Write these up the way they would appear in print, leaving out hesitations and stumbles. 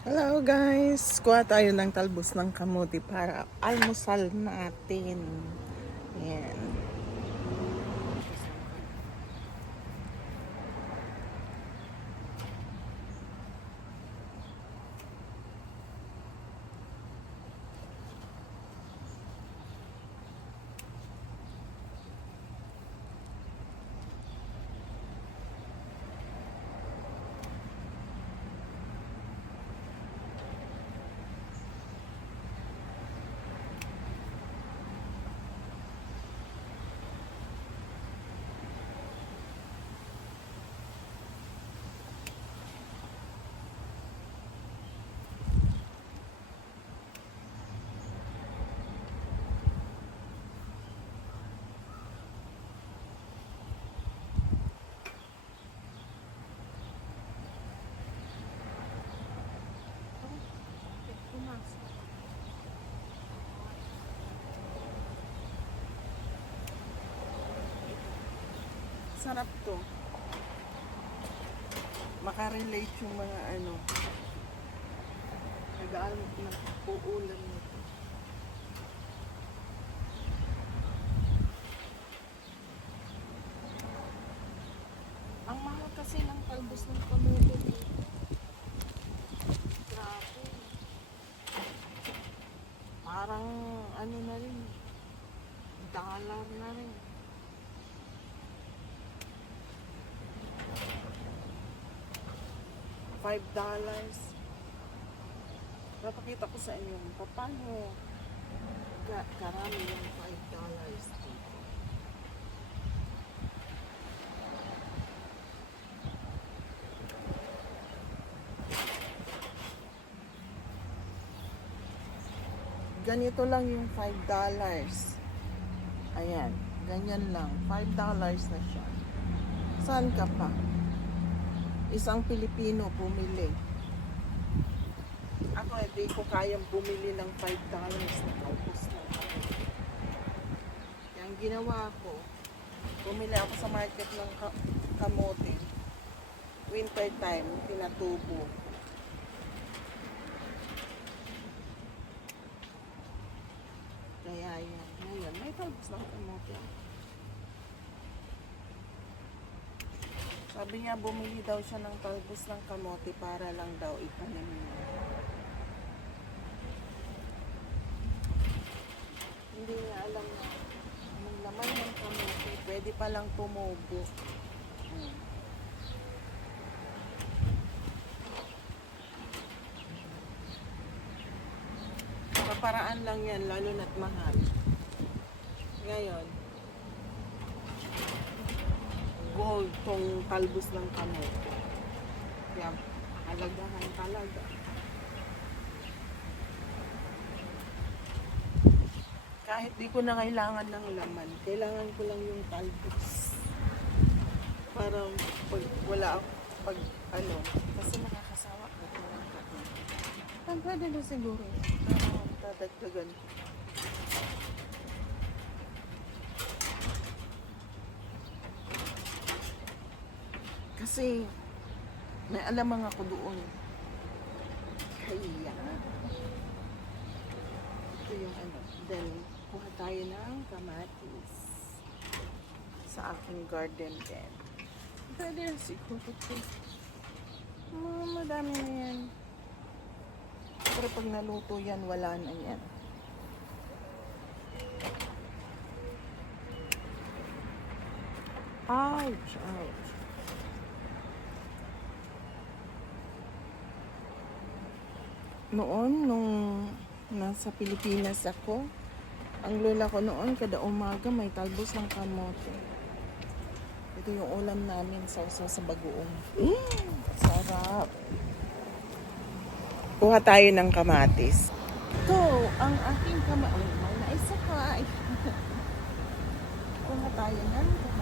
Hello guys! Kuha tayo ng talbos ng kamuti para almusal natin. Ayan. Sarap to. Makarelate yung mga nag-uulan nito. Ang mahal kasi ng talbos ng kamuti dito. Grabe. Parang na rin. Dollar na rin. $5. Napakita ko sa inyo paano karami yung $5 dito. Ganito lang yung $5. Ayan, ganyan lang. $5 na siya. Saan ka pa? Isang Pilipino bumili. Ako hindi ko kayang bumili ng $5 na talbos na. Kaya ang ginawa ko, bumili ako sa market ng kamote. Winter time, pinatubo. Kaya yan. Ngayon, may talbos ng kamote. Sabi niya, bumili daw siya ng talbos ng kamote para lang daw itanim niya. Hindi niya alam na anong laman ng kamote. Pwede palang tumubo. Paparaan lang yan, lalo na't mahal. Ngayon, gold tong talbos ng kamote. Kaya, halagahan talaga. Kahit di ko na kailangan ng laman, kailangan ko lang yung talbos. Para pag wala ako, kasi nakakasawa ko ng kain. Pwede na siguro. Dadagdagan ko. Kasi may alamang ako doon. Kaya ito yung then kuha tayo ng kamatis sa aking garden bed. Pwede na siguro ito. Madami na yan. Pero pag naluto yan, wala na yan. Ouch, ouch. Noon, nung nasa Pilipinas ako, ang lola ko noon, kada umaga may talbos ng kamote. Ito yung ulam namin sa bagoong. Sarap. Kuha tayo ng kamatis. Ito, ang aking kamatis. May naisa ka. Kuha tayo ng kamatis.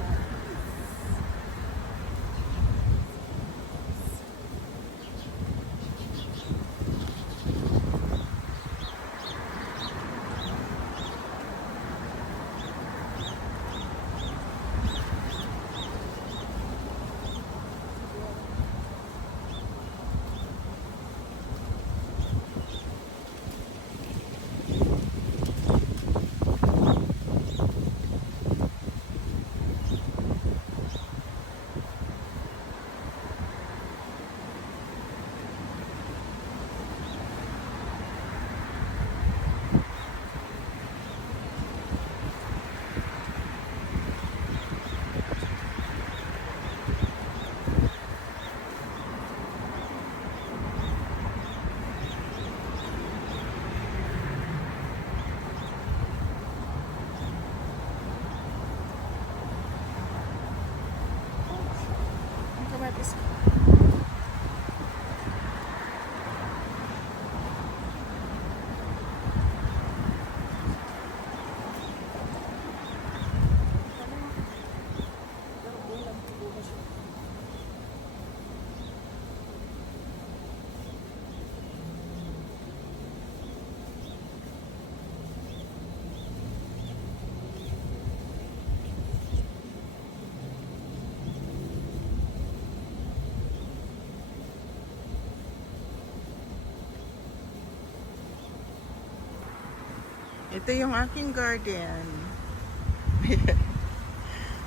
Ito yung aking garden.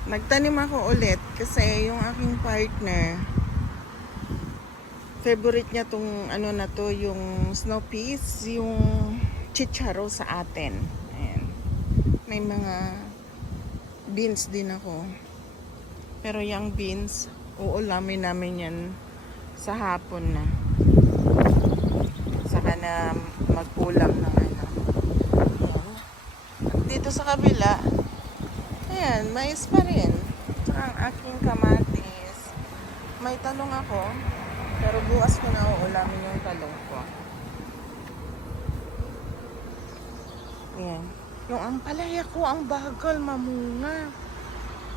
Nagtanim ako ulit kasi yung aking partner, favorite niya tong ano na to, yung snow peas, yung chicharo sa atin. Ayan. May mga beans din ako. Pero yung beans, uulamin namin yan sa hapon na. Saka na magkulam ng ano. Ayan. Dito sa kabila, ayan, mais pa rin. Saka ang aking kamatis. May talong ako. Pero bukas ko na uulamin yung talong ko. Ayan. Yung ampalaya ko, ang bagal mamunga.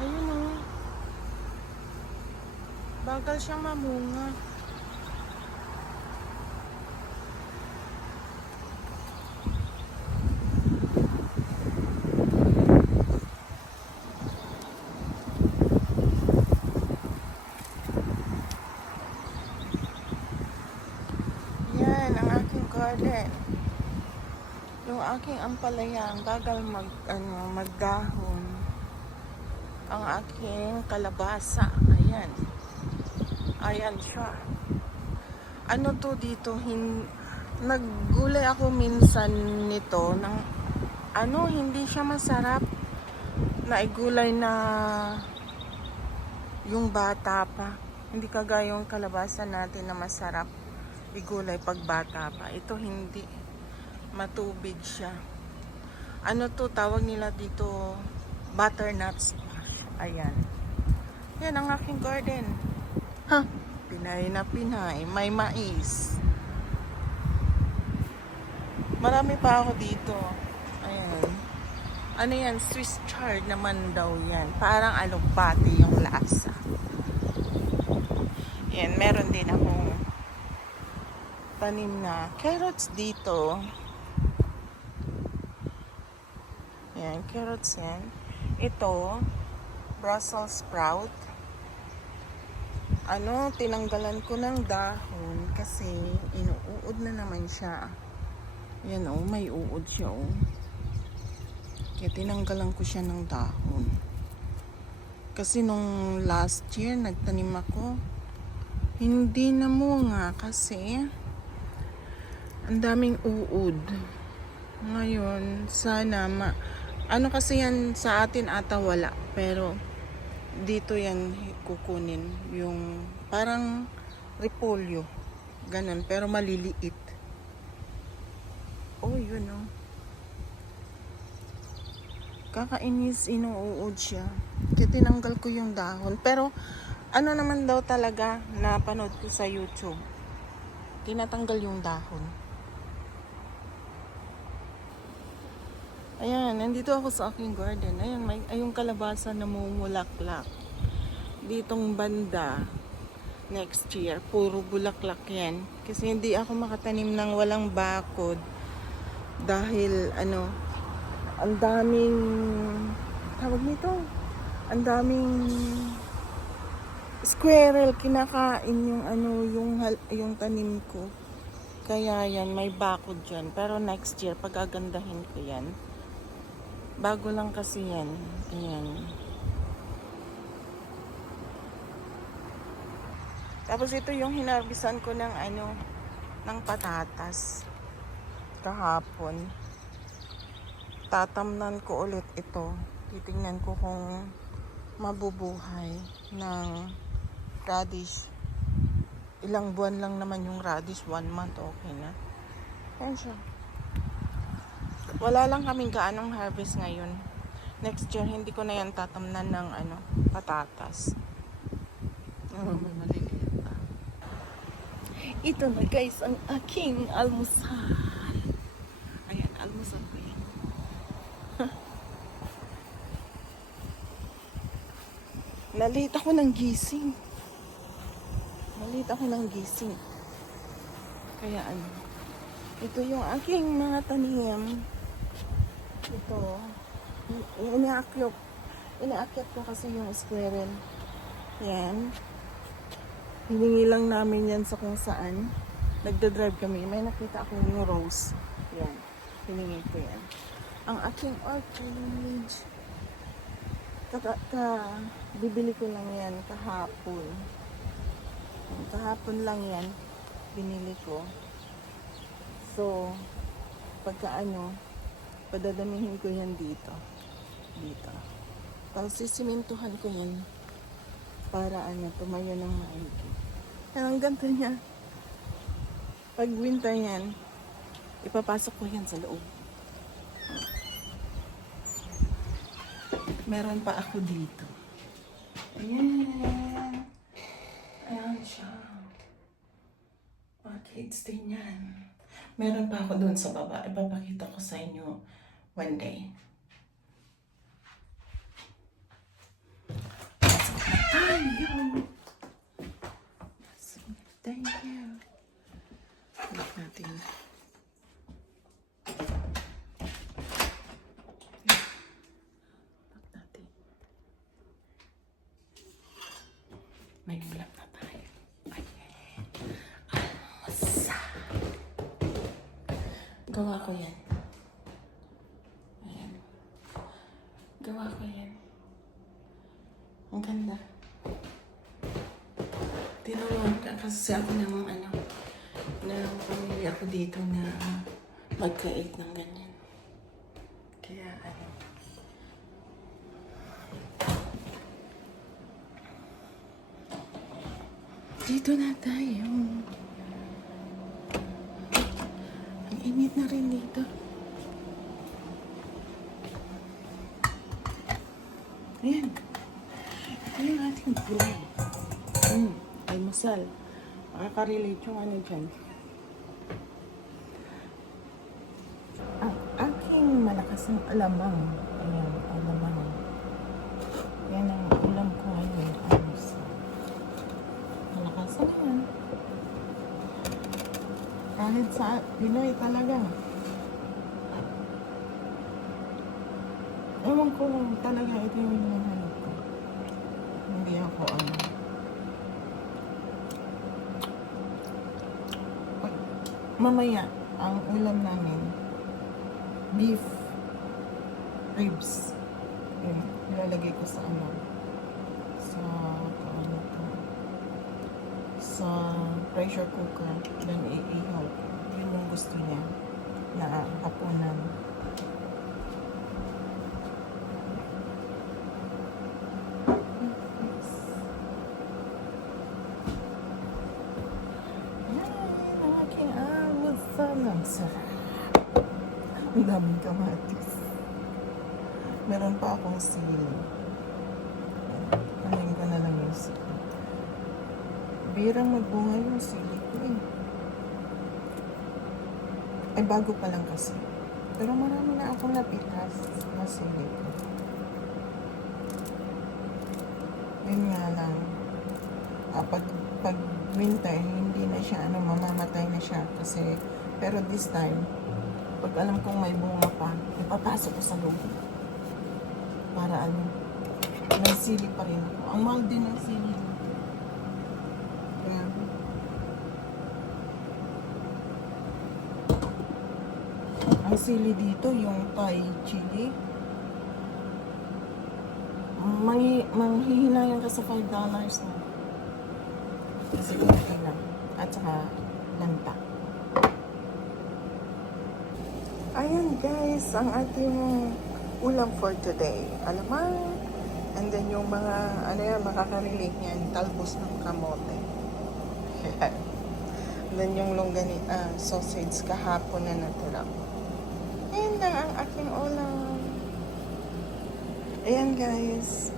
Ayun o. Bagal siyang mamunga. Yan, ang aking garden. Yung aking ampalaya, ang bagal magdahon. Ang aking kalabasa, ayan. Ayan siya. Ano to dito? Naggulay ako minsan nito ng hindi siya masarap na igulay na yung bata pa. Hindi kagaya yung kalabasa natin na masarap igulay pag bata pa. Ito hindi. Matubig siya. Ano to, tawag nila dito, butternut squash. Ayan. Yan ang aking garden. Ha? Pinay na pinay. May mais. Marami pa ako dito. Ayan. Ano yan? Swiss chard naman daw yan. Parang alugbati yung lasa. Yan. Meron din akong tanim na carrots dito. Yan. Carrots yan. Ito, Brussels sprout. Tinanggalan ko ng dahon kasi inuud na naman siya. Yan o, may uod siya o. Kaya tinanggalan ko siya ng dahon. Kasi nung last year nagtanim ako, hindi namunga kasi ang daming uod. Ngayon, sana kasi yan sa atin ata wala, pero dito yan kukunin yung parang repolyo ganun, pero maliliit. Oh, yun oh, kakainis, inuud siya kaya tinanggal ko yung dahon. Pero naman daw talaga na panood ko sa YouTube, tinatanggal yung dahon. Ayan, nandito ako sa aking garden. Ayan, yung kalabasa na mumulaklak. Ditong banda, next year, puro bulaklak yan. Kasi hindi ako makatanim ng walang bakod. Dahil, ang daming, tawag nito, ang daming squirrel, kinakain yung tanim ko. Kaya yan, may bakod dyan. Pero next year, pagagandahin ko yan. Bago lang kasi yan. Ayan. Tapos ito yung hinarbisan ko ng ng patatas kahapon. Tatamnan ko ulit ito. Titingnan ko kung mabubuhay ng radish. Ilang buwan lang naman yung radish, 1 month, okay na. Ayan siya. Wala lang kaming gaanong harvest ngayon. Next year, hindi ko na yan tatamnan ng patatas. May maliliit pa. Ito na guys, ang aking almusal. Ayan, almusal ko yan. Nalate ako ng gising. Kaya ito yung aking mga tanim. Ito, inaakyat ko kasi yung squirrel. Yan. Hiningi lang namin yan sa kung saan. Nagda-drive kami. May nakita ako yung rose. Yan. Hiningi ko yan. ang aking orchid. Bibili ko lang yan kahapon. Kahapon lang yan binili ko. So pagka padadamihin ko yan dito. Tapos sisimintuhan ko yan para tumayo ng maigi. Ang ganda niya. Pag winter yan, ipapasok ko yan sa loob. Meron pa ako dito. Ayan. Ayan siya. Orchids din yan. Meron pa ako doon sa baba. Ipapakita ko sa inyo one day. Thank you. Look natin. May ulam na tayo. Ayan. Almosa. Gawa ko yan. Ayan. Gawa ko yan. Ang ganda. Tinawagan ka kasi ako ng ng pamilya ko dito na mag-create ng ganyan. Kaya dito na tayo. Ang init na rin dito. Ayan. Ito yung ating gulay. Almusal. Makaka-relate yung dyan. Ang aking malakas ng alamang. Ayan, alamang. Yan ang ulam ko ngayon. Almusal. Malakas na yan. Kahit sa Pinoy talaga. Ewan ko talaga ito yung hinahanap ko. Hindi ako mamaya, ang ulam namin, beef ribs. Ilalagay ko sa sa pressure cooker. Then iihaw. Yun yung gusto niya na hapunan. Ang sarap. Ang daming kamatis. Meron pa akong sili. Kunin ko na lang yung sili. Birang magbunga yung sili ko Ay, bago pa lang kasi. Pero marami na akong napitas na sili ko. Yun nga lang. Pag winter, hindi na siya, mamamatay na siya. Kasi pero this time, pag alam kong may bunga pa, ipapasok ko sa loob. Para may sili pa rin ako. Ang mahal din ng sili. Kaya, ang sili dito, yung Thai chili, manghihinayan ka sa $5 na. Kasi okay lang. At saka, lanta. Ayan guys, ang ating ulam for today. Alamang, and then yung mga, makaka-relate niyan, talbos ng kamote. And then yung sausage kahapon na natira ko. Ayan lang ang aking ulam. Ayan guys,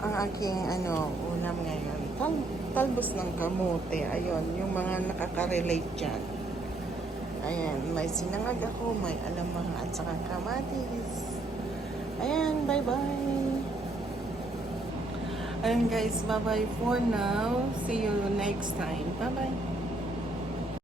ang aking ulam ngayon. Talbos ng kamote. Ayun, yung mga nakaka-relate dyan. Ayan, may sinangag ako, may alamang at saka kamatis. Ayan, bye-bye. Ayan guys, bye-bye for now. See you next time. Bye-bye.